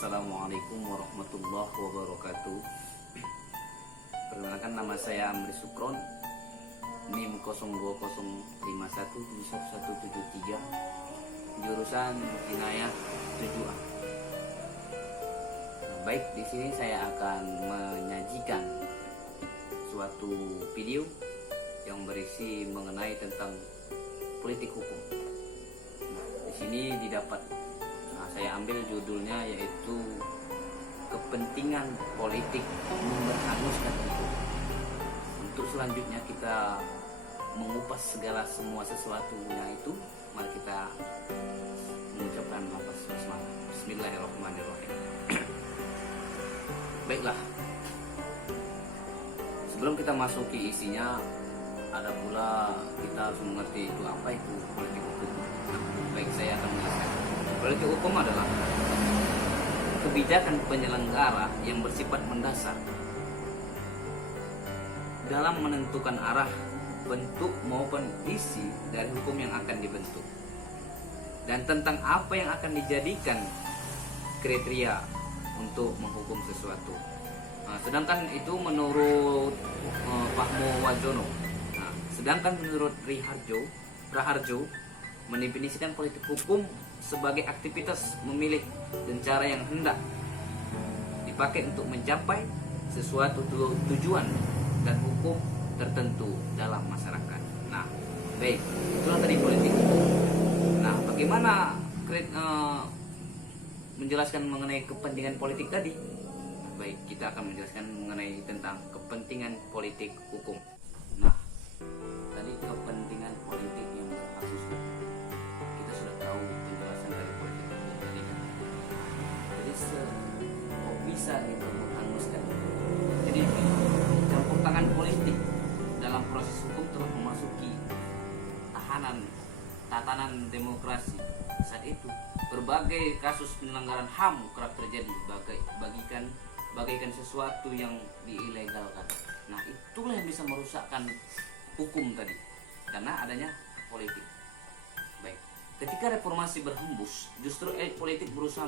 Assalamualaikum warahmatullahi wabarakatuh. Perkenalkan, nama saya Amri Sukron, NIM 0205171173, jurusan Inayah 7A. Baik, di sini saya akan menyajikan suatu video yang berisi mengenai tentang politik hukum. Di sini saya ambil judulnya yaitu kepentingan politik memberhanguskan hukum. Untuk selanjutnya kita mengupas semua sesuatunya itu, mari kita mengucapkan lafaz basmalah. Bismillahirrahmanirrahim. Baiklah, sebelum kita masuki isinya, ada pula kita harus mengerti itu apa itu politik hukum. Baik, saya akan menjelaskan. Politik hukum adalah kebijakan penyelenggara yang bersifat mendasar dalam menentukan arah, bentuk maupun isi dari hukum yang akan dibentuk, dan tentang apa yang akan dijadikan kriteria untuk menghukum sesuatu. Sedangkan itu menurut Pak Muwajono. Sedangkan menurut Raharjo mendefinisikan politik hukum sebagai aktivitas memilih dan cara yang hendak dipakai untuk mencapai sesuatu tujuan dan hukum tertentu dalam masyarakat. Nah, baik, itulah tadi politik hukum. Nah, bagaimana menjelaskan mengenai kepentingan politik tadi? Baik, kita akan menjelaskan mengenai tentang kepentingan politik hukum. Nah, tadi kepentingan politik yang berhanguskan. Kita sudah tahu penjelasan dari politik hukum tadi. Jadi kok bisa itu menghanguskan? Jadi campur tangan politik dalam proses hukum telah memasuki tatanan demokrasi. Saat itu berbagai kasus penyelenggaraan HAM kerap terjadi bagaikan sesuatu yang diilegalkan. Nah, itulah yang bisa merusakkan hukum tadi karena adanya politik. Baik, ketika reformasi berhembus, justru elit politik berusaha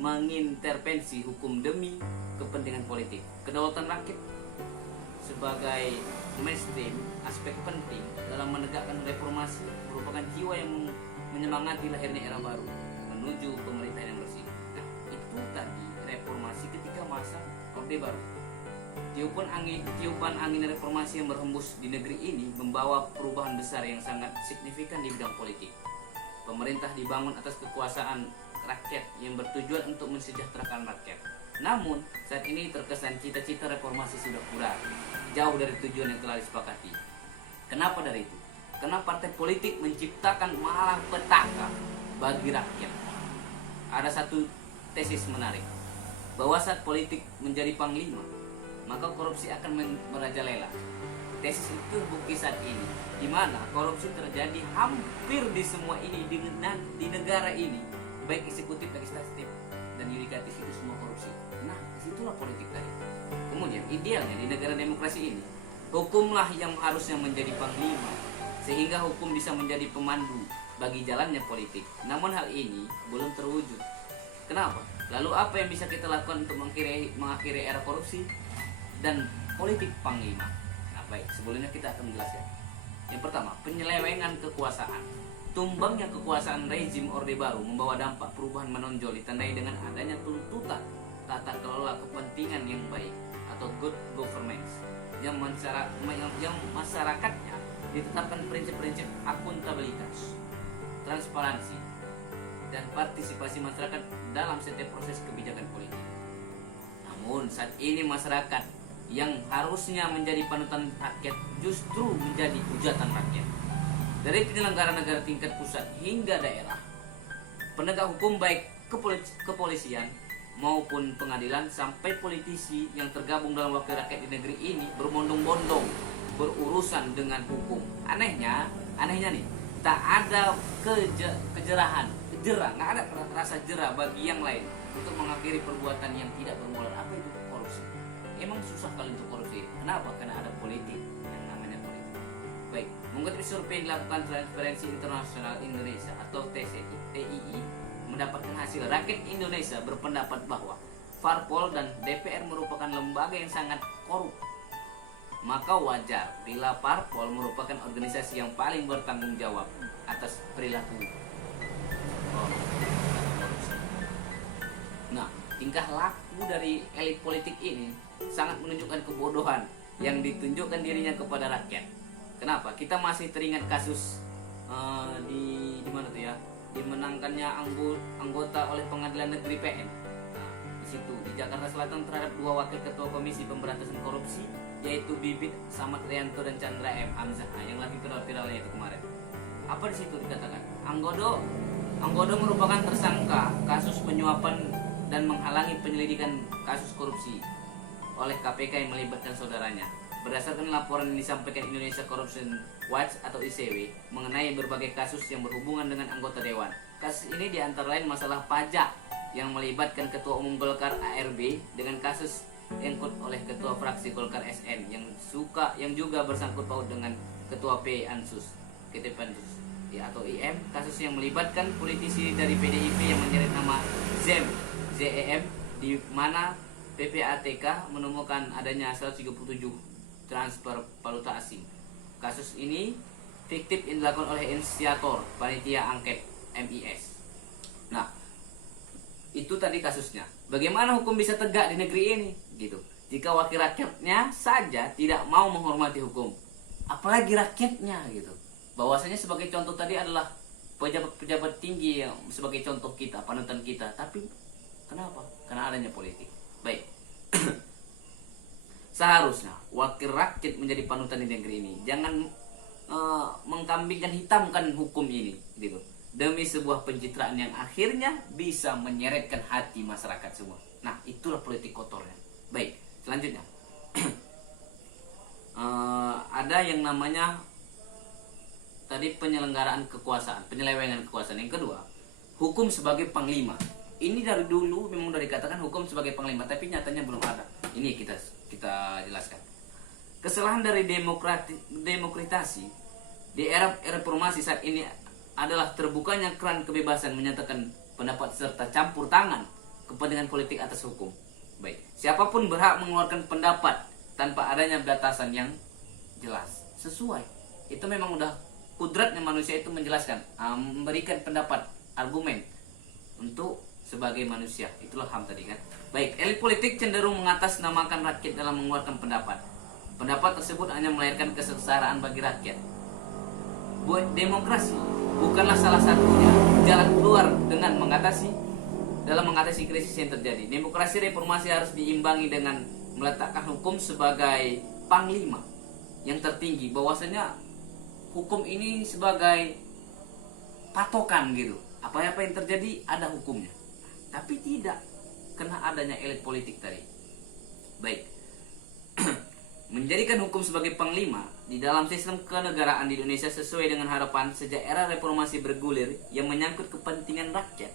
mengintervensi hukum demi kepentingan politik. Kedaulatan rakyat sebagai mainstream aspek penting dalam menegakkan reformasi merupakan jiwa yang menyemangati lahirnya era baru menuju pemerintahan yang bersih. Nah, itu tadi reformasi ketika masa Orde Baru. Tiupan angin reformasi yang berhembus di negeri ini membawa perubahan besar yang sangat signifikan di bidang politik. Pemerintah dibangun atas kekuasaan rakyat yang bertujuan untuk mensejahterakan rakyat. Namun, saat ini terkesan cita-cita reformasi sudah pudar, jauh dari tujuan yang telah disepakati. Kenapa dari itu? Karena partai politik menciptakan malapetaka bagi rakyat. Ada satu tesis menarik, bahwa saat politik menjadi panglima, maka korupsi akan merajalela. Tesis itu terbukti saat ini, di mana korupsi terjadi hampir di semua ini di negara ini, baik eksekutif, legislatif, dan yudikatif, itu semua korupsi. Nah, disitulah politik tadi. Kemudian idealnya di negara demokrasi ini, hukumlah yang harusnya menjadi panglima, sehingga hukum bisa menjadi pemandu bagi jalannya politik. Namun hal ini belum terwujud. Kenapa? Lalu apa yang bisa kita lakukan untuk mengakhiri era korupsi dan politik panglima? Nah, baik, sebelumnya kita akan menjelaskan. Yang pertama, penyelewengan kekuasaan. Tumbangnya kekuasaan rezim Orde Baru membawa dampak perubahan menonjol ditandai dengan adanya tuntutan tata kelola kepentingan yang baik atau good governance yang masyarakatnya ditetapkan prinsip-prinsip akuntabilitas, transparansi, dan partisipasi masyarakat dalam setiap proses kebijakan politik. Namun saat ini masyarakat yang harusnya menjadi panutan rakyat justru menjadi hujatan rakyat. Dari penyelenggara negara tingkat pusat hingga daerah, penegak hukum baik kepolisian maupun pengadilan sampai politisi yang tergabung dalam wakil rakyat di negeri ini berbondong-bondong berurusan dengan hukum. Anehnya nih, tak ada kejerahan, nggak ada rasa jerah bagi yang lain untuk mengakhiri perbuatan yang tidak bermoral. Apa itu korupsi? Emang susah kali untuk korupsi. Kenapa? Karena ada politik yang namanya politik. Baik, mengutip survei dilakukan Transparency International Indonesia atau TII mendapatkan hasil rakyat Indonesia berpendapat bahwa Parpol dan DPR merupakan lembaga yang sangat korup, maka wajar bila Parpol merupakan organisasi yang paling bertanggung jawab atas perilaku korupsi. Nah, tingkah laku dari elit politik ini sangat menunjukkan kebodohan yang ditunjukkan dirinya kepada rakyat. Kenapa? Kita masih teringat kasus di mana tuh ya? Dimenangkannya anggota oleh Pengadilan Negeri PN. Di situ di Jakarta Selatan terhadap 2 wakil ketua Komisi Pemberantasan Korupsi, yaitu Bibit Samad Rianto dan Chandra M. Hamzah. Nah, yang lagi viral-viralnya itu kemarin. Apa di situ dikatakan? Anggodo merupakan tersangka kasus penyuapan dan menghalangi penyelidikan kasus korupsi oleh KPK yang melibatkan saudaranya. Berdasarkan laporan yang disampaikan Indonesia Corruption Watch atau ICW mengenai berbagai kasus yang berhubungan dengan anggota dewan. Kasus ini diantara lain masalah pajak yang melibatkan Ketua Umum Golkar ARB dengan kasus engkut oleh Ketua Fraksi Golkar SN yang juga bersangkut paut dengan Ketua P Ansus, KTP Ansus atau IM, kasus yang melibatkan politisi dari PDIP yang menyeret nama ZEM di mana PPATK menemukan adanya 137 transfer valuta asing. Kasus ini fiktif yang dilakukan oleh inisiator panitia angket MIS. Nah, itu tadi kasusnya. Bagaimana hukum bisa tegak di negeri ini? Gitu. Jika wakil rakyatnya saja tidak mau menghormati hukum, apalagi rakyatnya gitu. Bahwasanya sebagai contoh tadi adalah pejabat-pejabat tinggi yang sebagai contoh kita, panutan kita. Tapi kenapa? Karena adanya politik. Baik. Seharusnya wakil rakyat menjadi panutan di negeri ini. Jangan mengkambingkan hitamkan hukum ini gitu. Demi sebuah pencitraan yang akhirnya bisa menyeretkan hati masyarakat semua. Nah, itulah politik kotornya. Baik, selanjutnya. Ada yang namanya tadi penyelenggaraan kekuasaan, penyelewengan kekuasaan. Yang kedua, hukum sebagai panglima. Ini dari dulu memang sudah dikatakan hukum sebagai panglima, tapi nyatanya belum ada. Ini kita jelaskan. Kesalahan dari demokratisasi di era reformasi saat ini adalah terbukanya keran kebebasan menyatakan pendapat serta campur tangan kepentingan politik atas hukum. Baik, siapapun berhak mengeluarkan pendapat tanpa adanya batasan yang jelas. Sesuai. Itu memang udah kudratnya manusia itu menjelaskan, memberikan pendapat, argumen untuk sebagai manusia. Itulah HAM tadi kan. Baik, elit politik cenderung mengatasnamakan rakyat dalam mengeluarkan pendapat. Pendapat tersebut hanya melahirkan kesengsaraan bagi rakyat. Buat demokrasi bukanlah salah satunya jalan keluar dengan mengatasi krisis yang terjadi. Demokrasi reformasi harus diimbangi dengan meletakkan hukum sebagai panglima yang tertinggi. Bahwasanya hukum ini sebagai patokan gitu. Apa-apa yang terjadi ada hukumnya. Tapi tidak kena adanya elit politik tadi. Baik. Menjadikan hukum sebagai panglima di dalam sistem kenegaraan di Indonesia sesuai dengan harapan sejak era reformasi bergulir yang menyangkut kepentingan rakyat.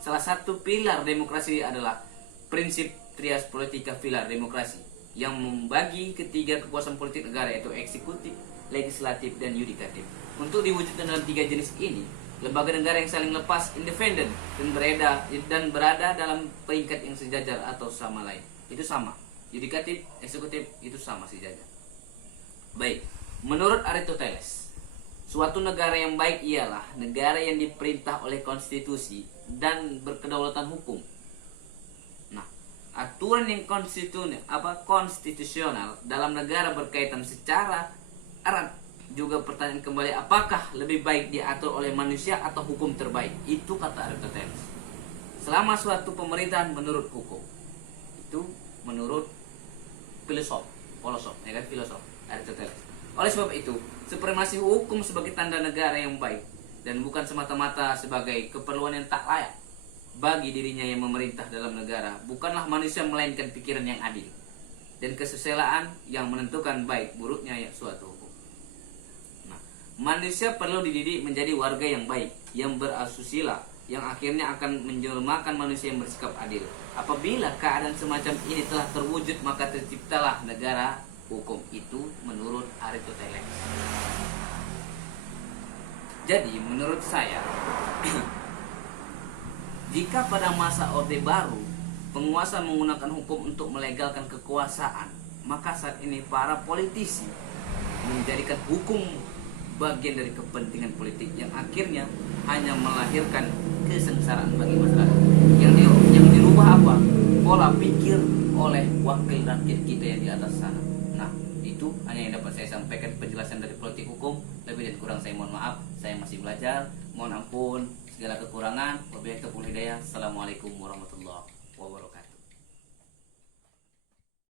Salah satu pilar demokrasi adalah prinsip trias politika pilar demokrasi yang membagi ketiga kekuasaan politik negara, yaitu eksekutif, legislatif, dan yudikatif. Untuk diwujudkan dalam 3 jenis ini, lembaga negara yang saling lepas, independen, dan berada dalam peringkat yang sejajar atau sama lain. Itu sama. Yudikatif, eksekutif itu sama sejajar. Baik, menurut Aristoteles, suatu negara yang baik ialah negara yang diperintah oleh konstitusi dan berkedaulatan hukum. Nah, aturan yang konstitusional dalam negara berkaitan secara erat. Juga pertanyaan kembali, apakah lebih baik diatur oleh manusia atau hukum terbaik? Itu kata Aristoteles. Selama suatu pemerintahan menurut hukum, itu menurut filosof Aristoteles. Oleh sebab itu, supremasi hukum sebagai tanda negara yang baik dan bukan semata-mata sebagai keperluan yang tak layak bagi dirinya yang memerintah dalam negara, bukanlah manusia melainkan pikiran yang adil dan kesusilaan yang menentukan baik buruknya suatu hukum. Nah, manusia perlu dididik menjadi warga yang baik, yang berasusila, yang akhirnya akan menjelmakan manusia yang bersikap adil. Apabila keadaan semacam ini telah terwujud, maka terciptalah negara hukum. Itu menurut Aristoteles. Jadi menurut saya Jika pada masa Orde Baru penguasa menggunakan hukum untuk melegalkan kekuasaan, maka saat ini para politisi menjadikan hukum bagian dari kepentingan politik yang akhirnya hanya melahirkan kesengsaraan bagi masyarakat. Yang dirubah apa? Pola pikir oleh wakil rakyat kita yang di atas sana. Nah, itu hanya yang dapat saya sampaikan penjelasan dari politik hukum. Lebih dan kurang saya mohon maaf. Saya masih belajar. Mohon ampun segala kekurangan. Wabillahi taufiq wal hidayah. Assalamualaikum warahmatullahi wabarakatuh.